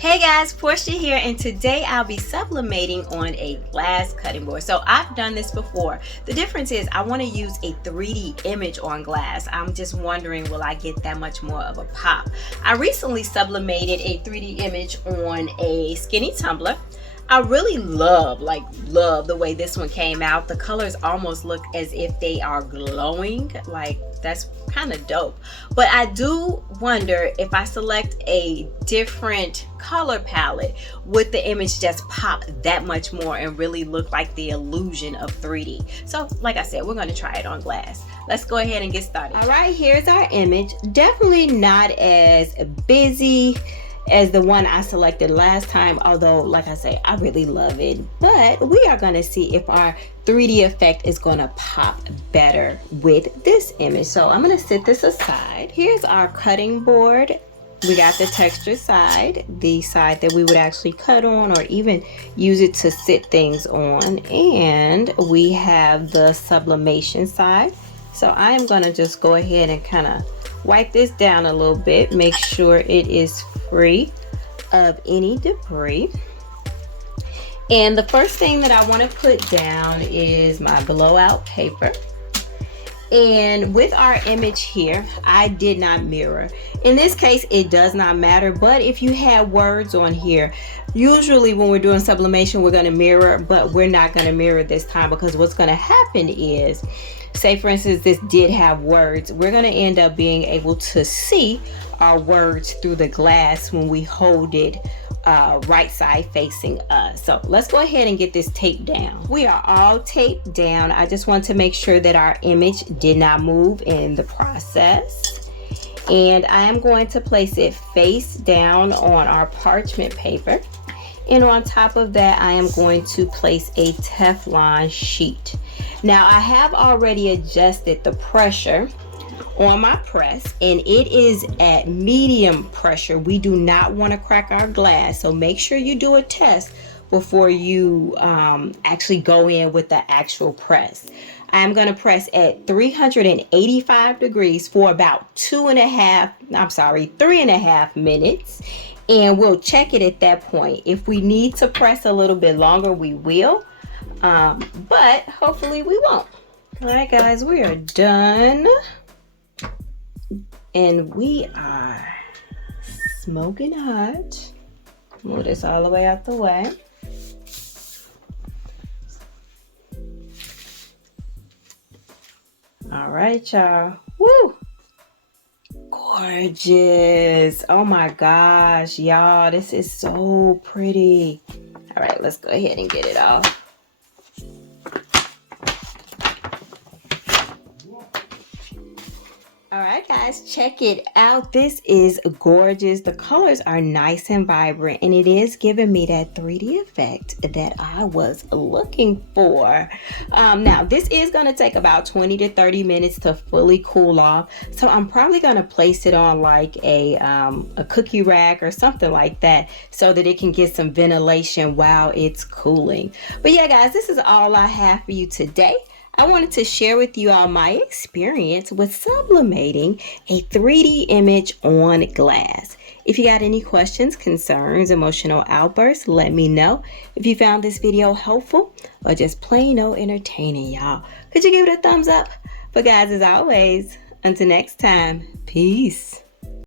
Hey guys, Portia here, and today I'll be sublimating on a glass cutting board. So I've done this before. The difference is I want to use a 3D image on glass. I'm just wondering, will I get that much more of a pop? I recently sublimated a 3D image on a skinny tumbler. I really love the way this one came out. The colors almost look as if they are glowing. Like, that's kind of dope. But I do wonder if I select a different color palette, would the image just pop that much more and really look like the illusion of 3D? So like I said, we're going to try it on glass. Let's go ahead and get started. All right, here's our image. Definitely not as busy as the one I selected last time, although like I say, I really love it. But we are going to see if our 3D effect is going to pop better with this image. So I'm going to set this aside. Here's our cutting board. We got the texture side, the side that we would actually cut on or even use it to sit things on, and we have the sublimation side. So I am going to just go ahead and kind of wipe this down a little bit, make sure it is free of any debris. And the first thing that I want to put down is my blowout paper. And with our image here, I did not mirror. In this case, it does not matter, but if you have words on here, usually when we're doing sublimation, we're going to mirror, but we're not going to mirror this time, because what's going to happen is, say for instance, this did have words, we're going to end up being able to see our words through the glass when we hold it right side facing us. So let's go ahead and get this taped down. We are all taped down. I just want to make sure that our image did not move in the process. And I am going to place it face down on our parchment paper. And on top of that, I am going to place a Teflon sheet. Now, I have already adjusted the pressure on my press, and it is at medium pressure. We do not want to crack our glass, so make sure you do a test before you actually go in with the actual press. I'm going to press at 385 degrees for about 3.5 minutes. And we'll check it at that point. If we need to press a little bit longer, we will. But hopefully we won't. All right, guys, we are done. And we are smoking hot. Move this all the way out the way. All right, y'all. Woo! Gorgeous. Oh my gosh, y'all, this is so pretty. All right, let's go ahead and get it off. All right, guys, check it out. This is gorgeous. The colors are nice and vibrant, and it is giving me that 3D effect that I was looking for. Now, this is going to take about 20 to 30 minutes to fully cool off, so I'm probably going to place it on like a cookie rack or something like that, so that it can get some ventilation while it's cooling. But yeah, guys, this is all I have for you today. I wanted to share with you all my experience with sublimating a 3D image on glass. If you got any questions, concerns, emotional outbursts, let me know. If you found this video helpful or just plain old entertaining, y'all, could you give it a thumbs up? But guys, as always, until next time, peace.